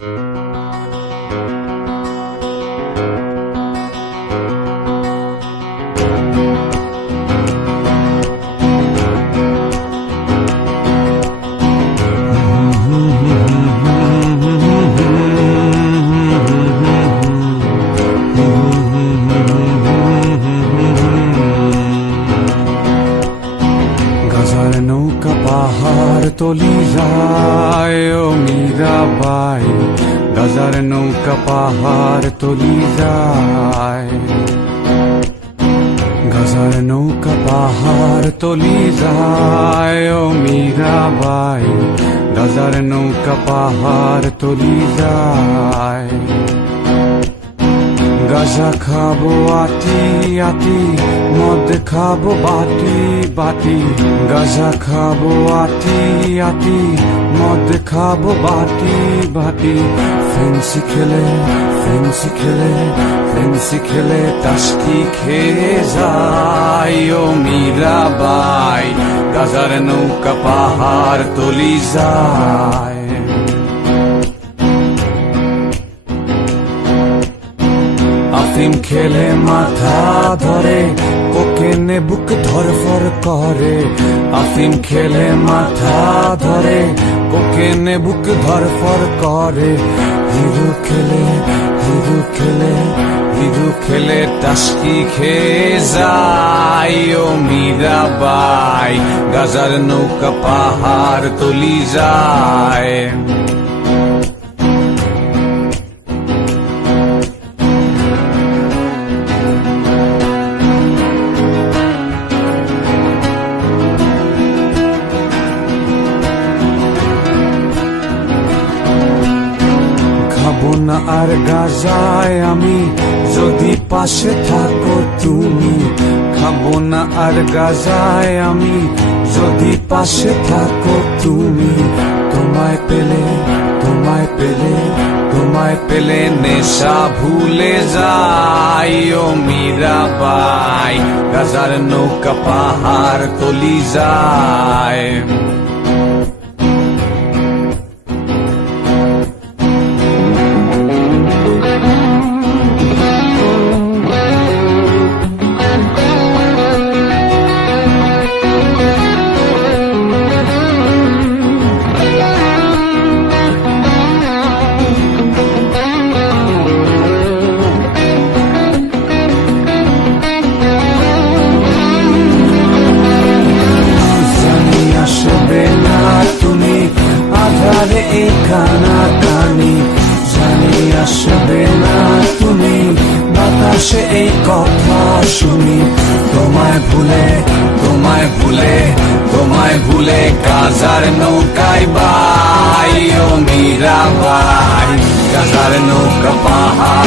গাজার নৌকা পাহাড় তলি যায় ও মীরাবাই, গাজার নৌকা পাহাড় তলি যায়, গাজার নৌকা পাহাড় তলি যায় ও মীরাবাই, গাজার নৌকা পাহাড় তলি যায়। গাজা খাবো আটি আটি, মদ খাবো বাটি বাটি, গাজা খাবো আটি আটি, মদ খাবো বাটি বাটি। ফেন্সি খেলে ফেন্সি খেলে ফেন্সি খেলে টাস্কি খেয়ে যাই ও মীরাবাই, গাজার নৌকা পাহাড় তলি যায়। আফিম খেলে মাথা ধরে, কোকেনে বুক ধরফর করে, আফিম খেলে মাথা ধরে, কোকেনে বুক ধরফর করে। হিরু খেলে হিরু খেলে হিরু খেলে টাস্কি খেয়ে যায় ও মীরাবাই, গাজার নৌকা পাহাড় তলি যায়। খাবো না আর গাজায় আমি, যদি পাশে থাকো তুমি। খাবো না আর গাজায় আমি, যদি পাশে থাকো তুমি। তোমায় পেলে তোমায় পেলে তোমায় পেলে নেশা ভুলে যাই ও মীরাবাই, গাজার নৌকা পাহাড় তলি যায়। এই কানাকানি জানি আসবে না তুমি, বাতাসে এই কথা শুনি। তোমায় ভুলে তোমায় ভুলে তোমায় ভুলে গাজার নৌকায় বাই ও মীরাবাই, গাজার নৌকা পাহাড়